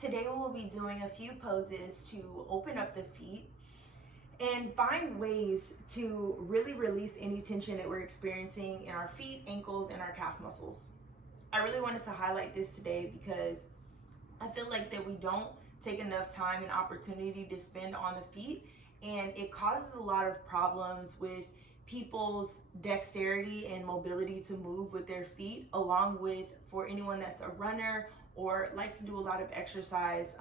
Today we'll be doing a few poses to open up the feet and find ways to really release any tension that we're experiencing in our feet, ankles, and our calf muscles. I really wanted to highlight this today because I feel like that we don't take enough time and opportunity to spend on the feet, and it causes a lot of problems with people's dexterity and mobility to move with their feet, along with for anyone that's a runner or likes to do a lot of exercise,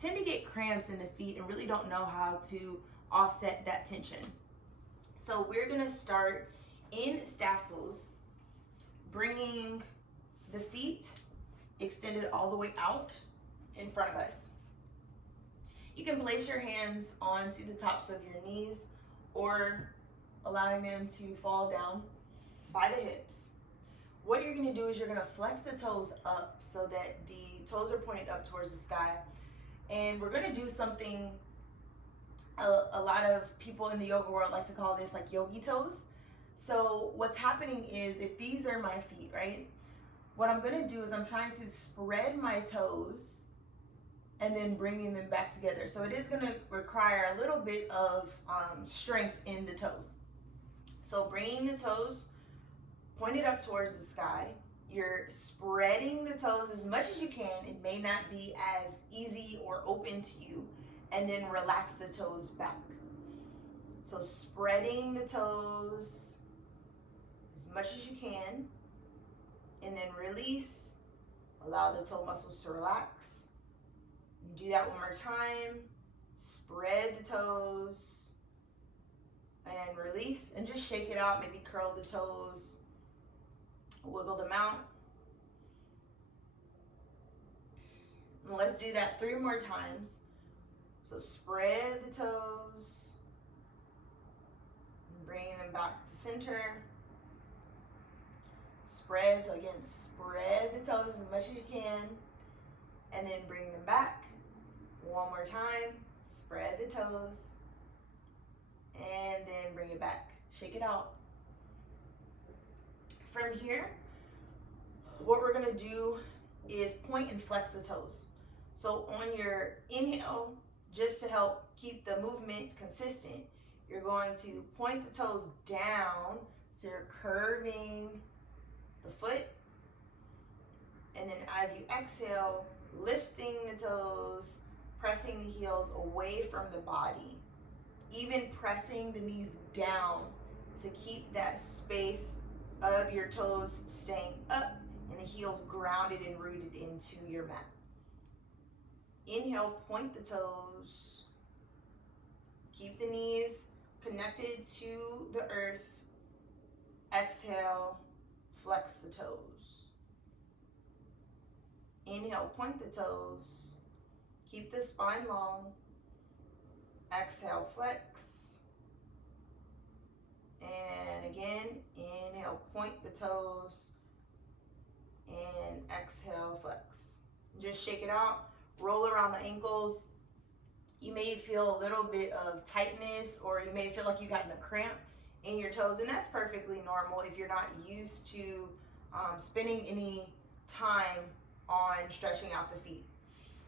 tend to get cramps in the feet and really don't know how to offset that tension. So we're gonna start in Staphylose, bringing the feet extended all the way out in front of us. You can place your hands onto the tops of your knees or allowing them to fall down by the hips. What you're gonna do is you're gonna flex the toes up so that the toes are pointed up towards the sky. And we're gonna do something a lot of people in the yoga world like to call this like yogi toes. So what's happening is, if these are my feet, right? What I'm gonna do is I'm trying to spread my toes and then bringing them back together. So it is gonna require a little bit of strength in the toes. So bringing the toes pointed up towards the sky, you're spreading the toes as much as you can. It may not be as easy or open to you, and then relax the toes back. So spreading the toes as much as you can, and then release. Allow the toe muscles to relax. And do that one more time. Spread the toes and release, and just shake it out. Maybe curl the toes, wiggle them out. And let's do that 3 more times. So spread the toes, and bringing them back to center. Spread, so again, spread the toes as much as you can, and then bring them back. One more time, spread the toes, and then bring it back. Shake it out. From here, what we're gonna do is point and flex the toes. So on your inhale, just to help keep the movement consistent, you're going to point the toes down, so you're curving the foot. And then as you exhale, lifting the toes, pressing the heels away from the body, even pressing the knees down to keep that space of your toes staying up and the heels grounded and rooted into your mat. Inhale, point the toes. Keep the knees connected to the earth. Exhale, flex the toes. Inhale, point the toes. Keep the spine long. Exhale, flex. And again, inhale, point the toes. And exhale, flex. Just shake it out. Roll around the ankles. You may feel a little bit of tightness, or you may feel like you gotten a cramp in your toes, and that's perfectly normal if you're not used to spending any time on stretching out the feet.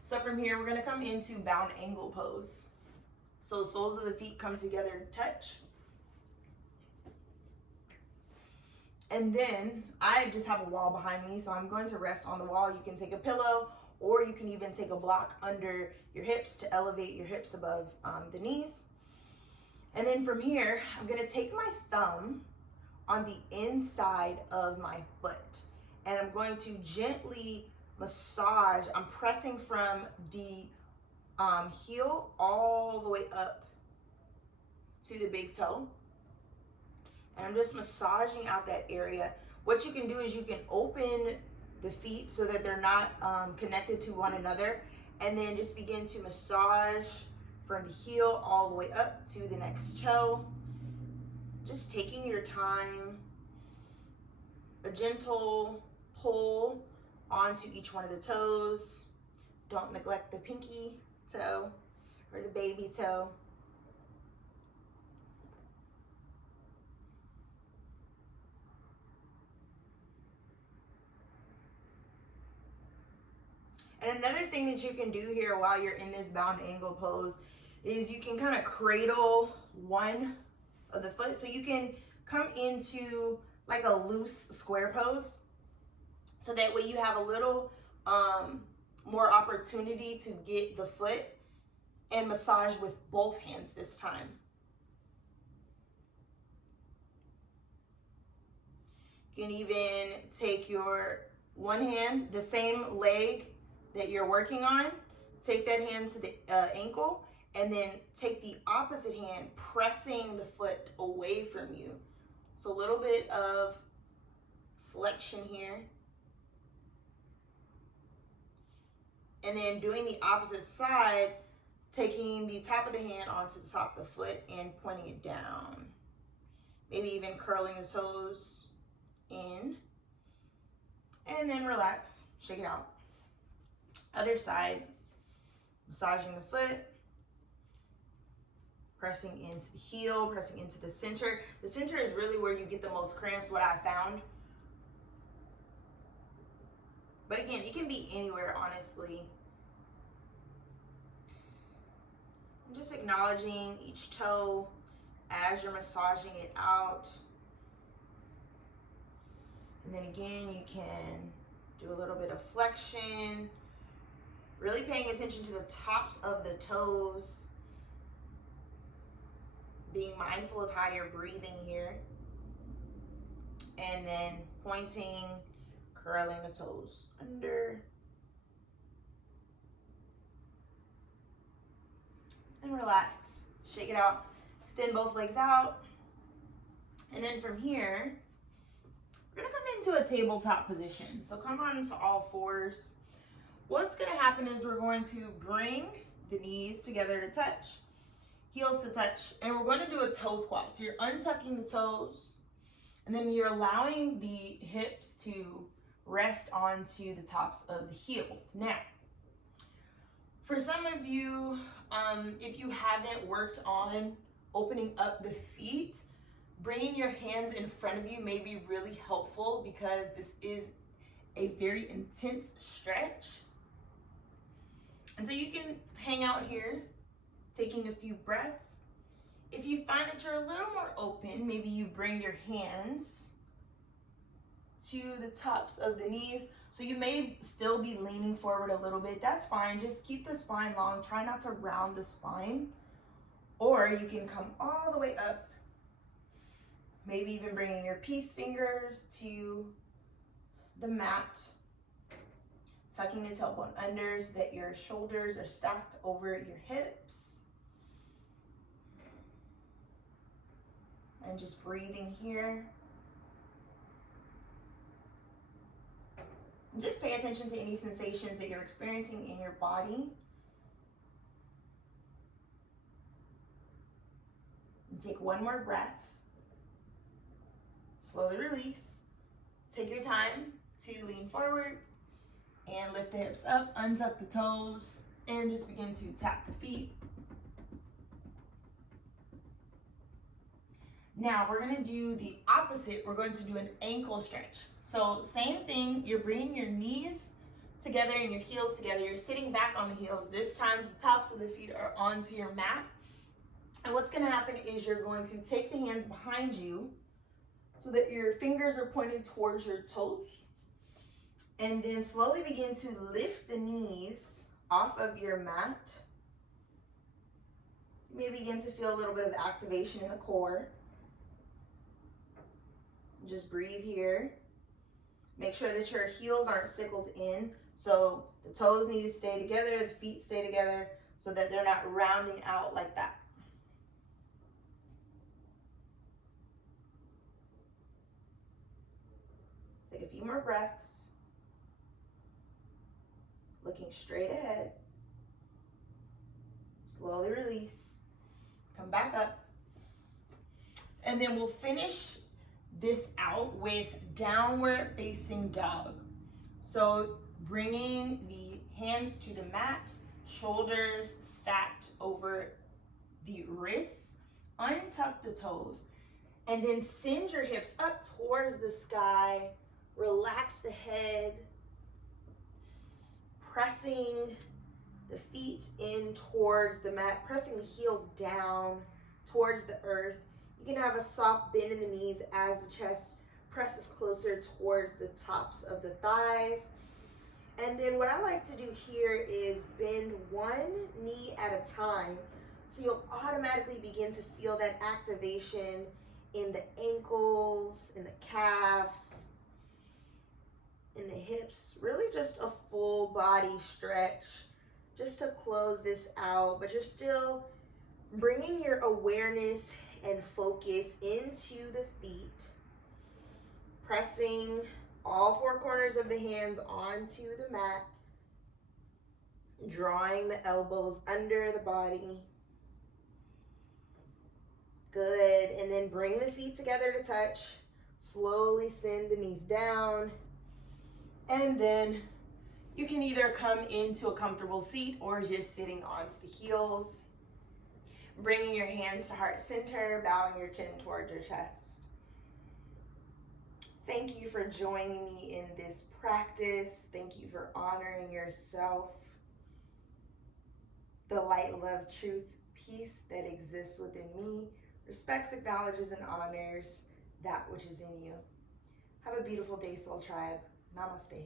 So from here, we're gonna come into bound angle pose. So soles of the feet come together to touch. And then I just have a wall behind me, so I'm going to rest on the wall. You can take a pillow, or you can even take a block under your hips to elevate your hips above the knees. And then from here, I'm gonna take my thumb on the inside of my foot, and I'm going to gently massage. I'm pressing from the heel all the way up to the big toe. And I'm just massaging out that area. What you can do is you can open the feet so that they're not connected to one another, and then just begin to massage from the heel all the way up to the next toe. Just taking your time, a gentle pull onto each one of the toes. Don't neglect the pinky toe or the baby toe. And another thing that you can do here while you're in this bound angle pose is you can kind of cradle one of the foot. So you can come into like a loose square pose. So that way you have a little more opportunity to get the foot and massage with both hands this time. You can even take your one hand, the same leg that you're working on, take that hand to the ankle, and then take the opposite hand, pressing the foot away from you. So a little bit of flexion here. And then doing the opposite side, taking the top of the hand onto the top of the foot and pointing it down. Maybe even curling the toes in. And then relax, shake it out. Other side, massaging the foot, pressing into the heel, pressing into the center. The center is really where you get the most cramps, what I found. But again, it can be anywhere, honestly. And just acknowledging each toe as you're massaging it out. And then again, you can do a little bit of flexion, really paying attention to the tops of the toes, being mindful of how you're breathing here. And then pointing, curling the toes under. And relax. Shake it out. Extend both legs out. And then from here, we're gonna come into a tabletop position. So come on into all fours. What's gonna happen is we're going to bring the knees together to touch, heels to touch, and we're going to do a toe squat. So you're untucking the toes, and then you're allowing the hips to rest onto the tops of the heels. Now, for some of you, if you haven't worked on opening up the feet, bringing your hands in front of you may be really helpful because this is a very intense stretch. And so you can hang out here, taking a few breaths. If you find that you're a little more open, maybe you bring your hands to the tops of the knees. So you may still be leaning forward a little bit. That's fine. Just keep the spine long. Try not to round the spine. Or you can come all the way up. Maybe even bringing your peace fingers to the mat. Tucking the tailbone under so that your shoulders are stacked over your hips. And just breathing here. And just pay attention to any sensations that you're experiencing in your body. And take one more breath. Slowly release. Take your time to lean forward and lift the hips up, untuck the toes, and just begin to tap the feet. Now we're gonna do the opposite. We're going to do an ankle stretch. So same thing, you're bringing your knees together and your heels together. You're sitting back on the heels. This time the tops of the feet are onto your mat. And what's gonna happen is you're going to take the hands behind you so that your fingers are pointed towards your toes. And then slowly begin to lift the knees off of your mat. You may begin to feel a little bit of activation in the core. Just breathe here. Make sure that your heels aren't sickled in. So the toes need to stay together, the feet stay together so that they're not rounding out like that. Take a few more breaths. Looking straight ahead. Slowly release. Come back up. And then we'll finish this out with downward facing dog. So bringing the hands to the mat, shoulders stacked over the wrists, untuck the toes, and then send your hips up towards the sky. Relax the head. pressing the feet in towards the mat, pressing the heels down towards the earth. You can have a soft bend in the knees as the chest presses closer towards the tops of the thighs. And then what I like to do here is bend one knee at a time. So you'll automatically begin to feel that activation in the ankles, in the calves, in the hips. Really just a full body stretch just to close this out, but you're still bringing your awareness and focus into the feet, pressing all four corners of the hands onto the mat, drawing the elbows under the body. Good, and then bring the feet together to touch. Slowly send the knees down, and then you can either come into a comfortable seat or just sitting onto the heels, bringing your hands to heart center, bowing your chin towards your chest. Thank you for joining me in this practice. Thank you for honoring yourself. The light, love, truth, peace that exists within me respects, acknowledges, and honors that which is in you. Have a beautiful day, Soul Tribe. Namaste.